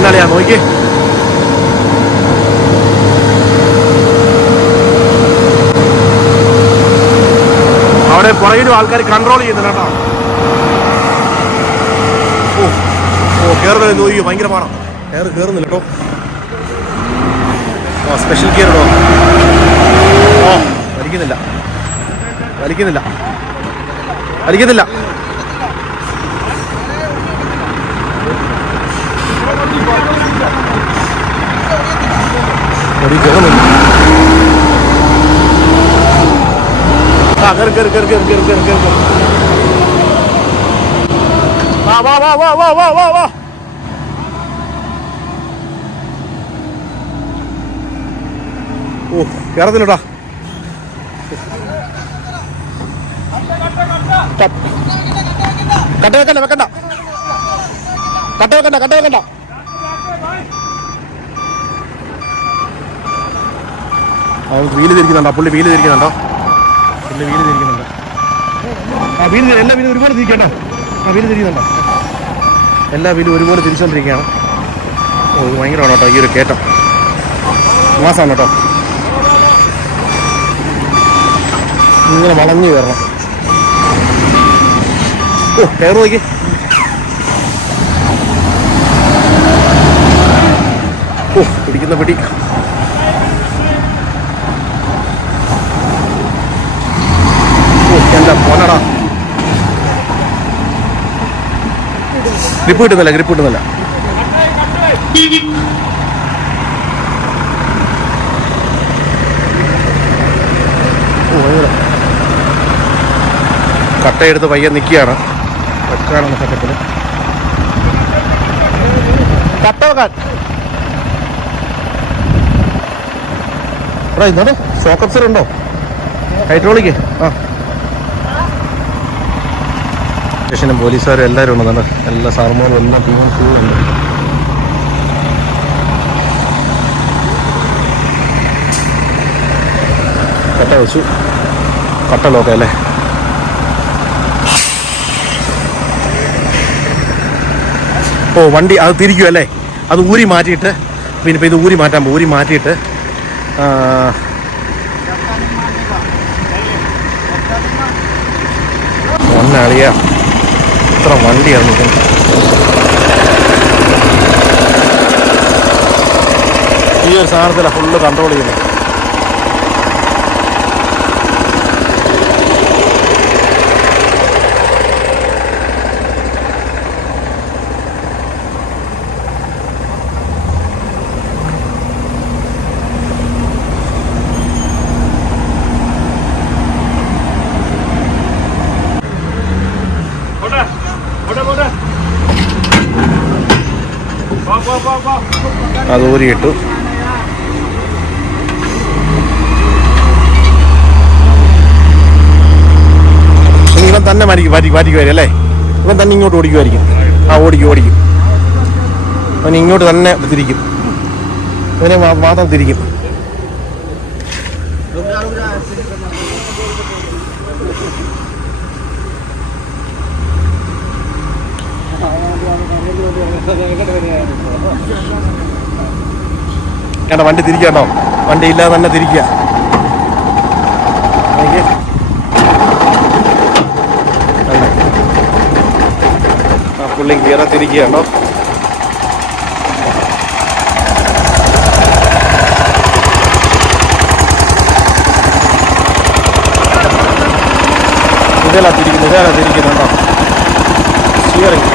പൊന്നളിയാ നോക്കി. അവിടെ പുറകിലും ആൾക്കാർ കൺട്രോൾ ചെയ്യുന്നുണ്ട് കേട്ടോ. ഓ ഓ കയറുന്നില്ല നോക്കി ഭയങ്കര പാടാം. കയറ് കയറുന്നില്ല കേട്ടോ. ആ സ്പെഷ്യൽ ഗിയർ ഇടോ ഓ വലിക്കുന്നില്ല. വലിക്കുന്നില്ല. വലിക്കുന്നില്ല. ഒരു കയറുന്നില്ല ആ കയറി കയറി കയറി കയറി കയറി കയറി കയറി വാ വാ വാ വാ വാ വാ വാ വാ ഓ കയറത്തില്ലടാ കട്ട വെക്കണ്ട വെക്കണ്ട കട്ട വെക്കണ്ട കട്ട വെക്കണ്ട വീൽ തിരിക്കുന്നുണ്ടോ? പുള്ളി വീൽ തിരിക്കുന്നുണ്ടോ? പുള്ളി വീൽ തിരിക്കുന്നുണ്ട്. ആ വീൽ എല്ലാ വീലും ഒരുപോലെ തിരിക്കട്ടോ ആ വീൽ തിരിക്കുന്നുണ്ടോ? എല്ലാ വീലും ഒരുപോലെ തിരിച്ചുകൊണ്ടിരിക്കുകയാണ് ഓ ഇത് ഭയങ്കരമാണ് കേട്ടോ ഈ ഒരു കയറ്റം മാസമാണ് കേട്ടോ. ഇങ്ങനെ വളഞ്ഞു കയറണം. ഓ കയറ് നോക്കി. ഓ പിടിക്കുന്ന പിടി ഓ പോനടാ ഗ്രിപ്പ് കിട്ടുന്നില്ല ഗ്രിപ്പ് കിട്ടുന്നില്ല. കട്ടയെടുത്ത് പയ്യെ നിൽക്കുകയാണ് വെക്കാണെന്ന സെറ്റപ്പിൽ കട്ട ഷോക്കപ്സർ ഉണ്ടോ? ഹൈഡ്രോളിക്ക് ആ. സ്റ്റേഷനും പോലീസുകാരും എല്ലാവരും നല്ല എല്ലാ സാർമാരും എല്ലാ ടീമും ഫുൾ ഉണ്ട്. കട്ട വെച്ചു. കട്ട അല്ലേ? ഓ വണ്ടി അത് തിരിക്കും അല്ലേ? അത് ഊരി മാറ്റിയിട്ട് പിന്നെ ഇപ്പം ഇത് ഊരി മാറ്റാൻ പോകും ഊരി മാറ്റിയിട്ട് ഒന്നളിയ ഇത്ര വണ്ടിയാണ് നിൽക്കുന്നത് ഈ ഒരു സാധനത്തിലാണ് ഫുള്ള് കൺട്രോൾ ചെയ്യുന്നത്. അത് ഊരിയിട്ടു. ഇവൻ തന്നെ മാറ്റി മാറ്റി മാറ്റിക്കുമായിരിക്കും അല്ലേ? ഇവൻ തന്നെ ഇങ്ങോട്ട് ഓടിക്കുമായിരിക്കും. ആ ഓടിക്കും ഓടിക്കും. അവൻ ഇങ്ങോട്ട് തന്നെ തിരിക്കും. ഇവനെ മാത്രം തിരിക്കും. കേട്ടോ വണ്ടി തിരിക്കട്ടോ. വണ്ടി ഇല്ലാതെ തന്നെ തിരിക്കുക പുള്ളി ഗിയറെ തിരിക്കുകയാണോ ഇതല്ല തിരിക്കുന്നു ഇതല്ല തിരിക്കുന്നുണ്ടോ സ്റ്റിയറിംഗ്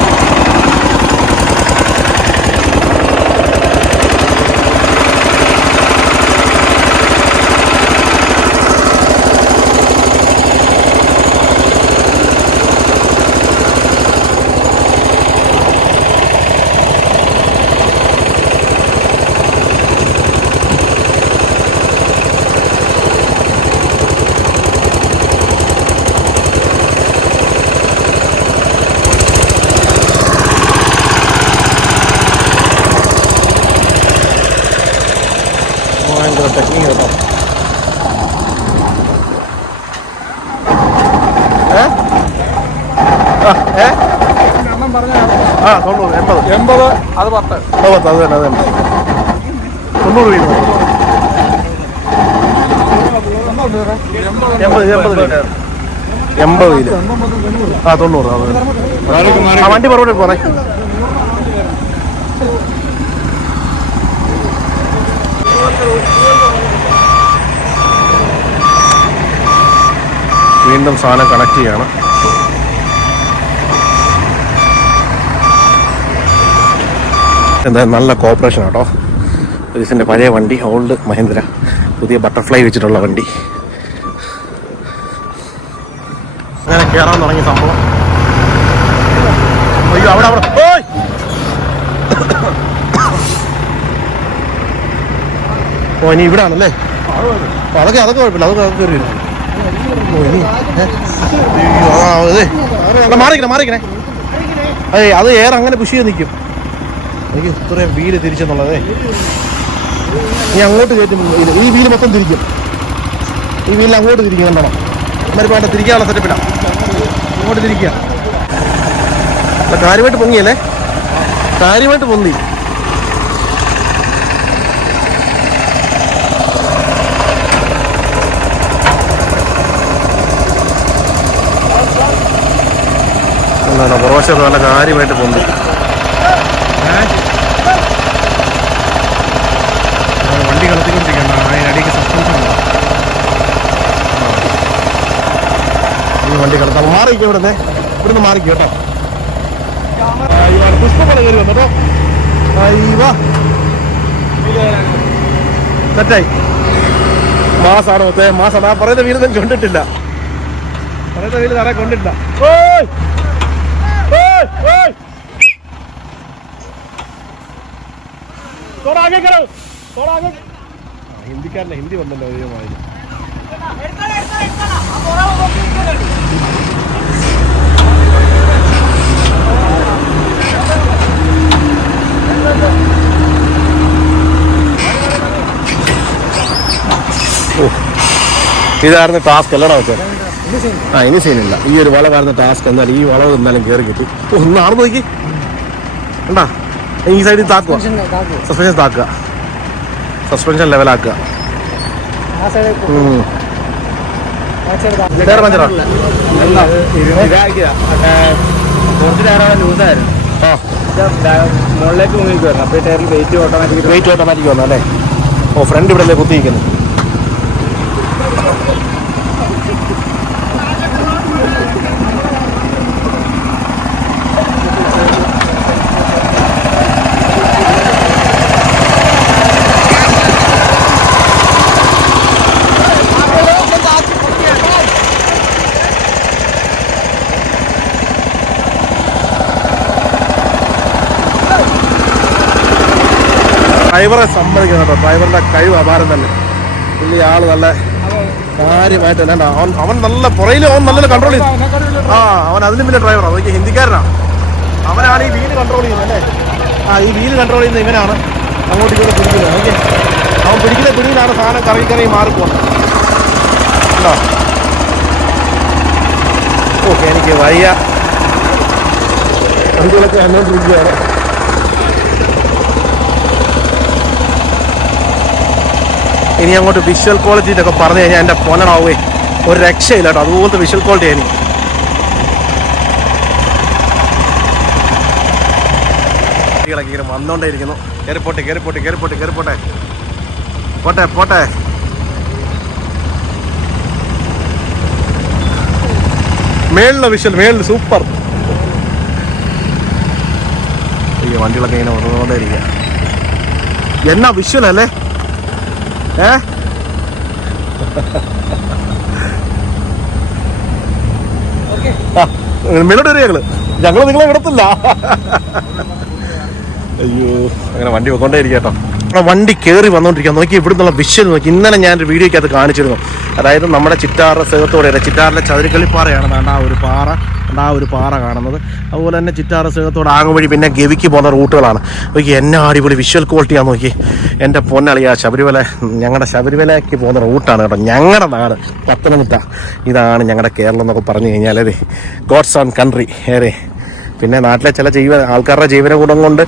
ടെക്നിക്ക് കേട്ടോ ആ, തൊണ്ണൂറ് എൺപത്. എൺപത് അത് പത്ത്. അത് പത്ത് അത് തന്നെ അത് തന്നെ. തൊണ്ണൂറ് വീട് എൺപത് എൺപത് വീട് എൺപത് വീട് ആ തൊണ്ണൂറ് അത്. ആ വണ്ടി പുറകോട്ട് പോണേ വീണ്ടും സാധനം കണക്ട് ചെയ്യണം. എന്തായാലും നല്ല കോപ്പറേഷൻ കേട്ടോ ഇതിന്റെ പഴയ വണ്ടി ഓൾഡ് മഹേന്ദ്ര പുതിയ ബട്ടർഫ്ലൈ വെച്ചിട്ടുള്ള വണ്ടി. അങ്ങനെ കയറാൻ തുടങ്ങി സംഭവം. അയ്യോ അവിടെ അവിടെ. ഓ ഇനി ഇവിടെ ആണല്ലേ അതൊക്കെ അതൊക്കെ കുഴപ്പമില്ല അതൊക്കെ അതൊക്കെ കയറി മാറിക്കണേ അതെ അത് എയർ അങ്ങനെ പുഷ് ചെയ്ത് നിൽക്കും. എനിക്ക് ഇത്രയും വീൽ തിരിച്ചെന്നുള്ളതേ. നീ അങ്ങോട്ട് കയറ്റും ഈ വീൽ മൊത്തം തിരിക്കും. ഈ വീലിൽ അങ്ങോട്ട് തിരിക്കും കണ്ടോ അന്നേരം വേണ്ട തിരിക്കാനുള്ള സെറ്റപ്പിലാണ് അങ്ങോട്ട് തിരിക്കുക കാര്യമായിട്ട് പൊങ്ങിയല്ലേ? കാര്യമായിട്ട് പൊന്തി. എന്താണ് പുറവശത്ത് നല്ല കാര്യമായിട്ട് പൊന്തി വണ്ടി. ഈ വണ്ടി കളത്താൽ മാറിക്കും ഇവിടുന്ന്? ഇവിടുന്ന് മാറിക്കും കേട്ടോ. പുഷ്പം പോലെ കയറി വന്നു തെറ്റായി. മാസാണ് മാസാണ്. ആ പറയുന്ന വീട് തന്നെ കൊണ്ടിട്ടില്ല. പറയുന്ന വീട് തറ കൊണ്ടിട്ടില്ല. थोड़ा आगे करो थोड़ा आगे ഹിന്ദിക്കാരനെ ഹിന്ദി വന്നല്ലോ ദൈവമായി ഇതായിരുന്നു ടാസ്ക് അല്ലടാ വെച്ചേ ആ ഇനി സീനില്ല ഈ ഒരു വള കാരണം ടാസ്ക് എന്നാൽ ഈ വളവ് എന്നാലും കയറി കിട്ടി ഓ ഒന്നാണ് നോക്കി കണ്ടാ ഈ സൈഡിൽ താക്കുക. സസ്പെൻഷൻ താക്കുക. സസ്പെൻഷൻ ലെവലാക്കുക. ടയർ പഞ്ചറാ? കുറച്ച് നേരം ലൂസായിരുന്നു മുകളിലേക്ക് മുങ്ങിക്കുവായിരുന്നു അപ്പോൾ ടയറിൽ വെയിറ്റ് ഓട്ടോമാറ്റിക് വെയിറ്റ് ഓട്ടോമാറ്റിക് വന്നു അല്ലേ? ഓ ഫ്രണ്ട് ഇവിടെ അല്ലേ കുത്തിയിരിക്കുന്നു ഡ്രൈവറെ സമ്മതിക്കണം കേട്ടോ. ഡ്രൈവറിന്റെ കഴിവ് അപാരം തന്നെ. പുള്ളി ആൾ നല്ല കാര്യമായിട്ട് അല്ലാണ്ട് അവൻ അവൻ നല്ല പുറയിൽ അവൻ നല്ല കൺട്രോൾ ചെയ്തു. ആ അവൻ അതിലും വലിയ ഡ്രൈവറാണ് അതൊക്കെ ഹിന്ദിക്കാരനാണ്. അവനാണ് ഈ വീൽ കൺട്രോൾ ചെയ്യുന്നത് അല്ലേ? ആ ഈ വീൽ കൺട്രോൾ ചെയ്യുന്ന ഇവനാണ്. അങ്ങോട്ട് ഇങ്ങോട്ട് പിടിക്കുന്നത് ഓക്കെ. അവൻ പിടിക്കുന്ന പിടിയിലാണ് സാധനം കറങ്ങി കറങ്ങി മാറിപ്പോകുന്നത് ഉണ്ടോ? ഓക്കെ എനിക്ക് വയ്യ. വണ്ടികളൊക്കെ കണ്ടുകൊണ്ടിരിക്കുകയാണ് ഇനി അങ്ങോട്ട് വിഷ്വൽ ക്വാളിറ്റി എന്നൊക്കെ പറഞ്ഞു കഴിഞ്ഞാൽ എന്റെ പൊന്നടാവേ ഒരു രക്ഷയില്ല കേട്ടോ. അതുപോലത്തെ വിഷ്വൽ ക്വാളിറ്റി ആയിരുന്നു കുട്ടികളൊക്കെ ഇങ്ങനെ വന്നുകൊണ്ടേയിരിക്കുന്നു കയറിപ്പോട്ടെ കയറിപ്പോട്ടെ കയറിപ്പോട്ടെ കയറിപ്പോട്ടെ പോട്ടെ പോട്ടെ. മേളിലെ വിഷ്വൽ മേളിൽ സൂപ്പർ ഈ വണ്ടികളൊക്കെ ഇങ്ങനെ വന്നുകൊണ്ടേ ഇരിക്കുക എന്നാ വിഷ്വൽ അല്ലേ? ഏ? മേലോട്ട് വരിക ഞങ്ങൾ. ഞങ്ങൾ നിങ്ങളെ വിടത്തില്ല. അയ്യോ അങ്ങനെ വണ്ടി വെക്കൊണ്ടേ ഇരിക്കട്ടോ ആ വണ്ടി കയറി വന്നുകൊണ്ടിരിക്കുക നോക്കി ഇവിടുന്നുള്ള വിഷ്വൽ നോക്കി. ഇന്നലെ ഞാനൊരു വീഡിയോയ്ക്കകത്ത് കാണിച്ചിരുന്നു. അതായത് നമ്മുടെ ചിറ്റാറിന്റെ സേഹത്തോടെ ചിറ്റാറിലെ ചതുരക്കളി പാറയാണ് ആ ഒരു പാറ. ആ ഒരു പാറ കാണുന്നത്. അതുപോലെ തന്നെ ചിറ്റാറ് സേഹത്തോട് ആകും വഴി പിന്നെ ഗവിക്ക് പോകുന്ന റൂട്ടുകളാണ്. നോക്കി എന്നെ അടിപൊളി വിഷ്വൽ ക്വാളിറ്റിയാണ് നോക്കി എന്റെ പൊന്നളിയ ശബരിമല ഞങ്ങളുടെ ശബരിമലയ്ക്ക് പോകുന്ന റൂട്ടാണ് കേട്ടോ. ഞങ്ങളുടെ നാട് പത്തനംതിട്ട. ഇതാണ് ഞങ്ങളുടെ കേരളം എന്നൊക്കെ പറഞ്ഞു കഴിഞ്ഞാൽ അതെ ഗോഡ്സ് ഓൺ കൺട്രി ഏറെ. പിന്നെ നാട്ടിലെ ചില ജീവ ആൾക്കാരുടെ ജീവന കൊണ്ട്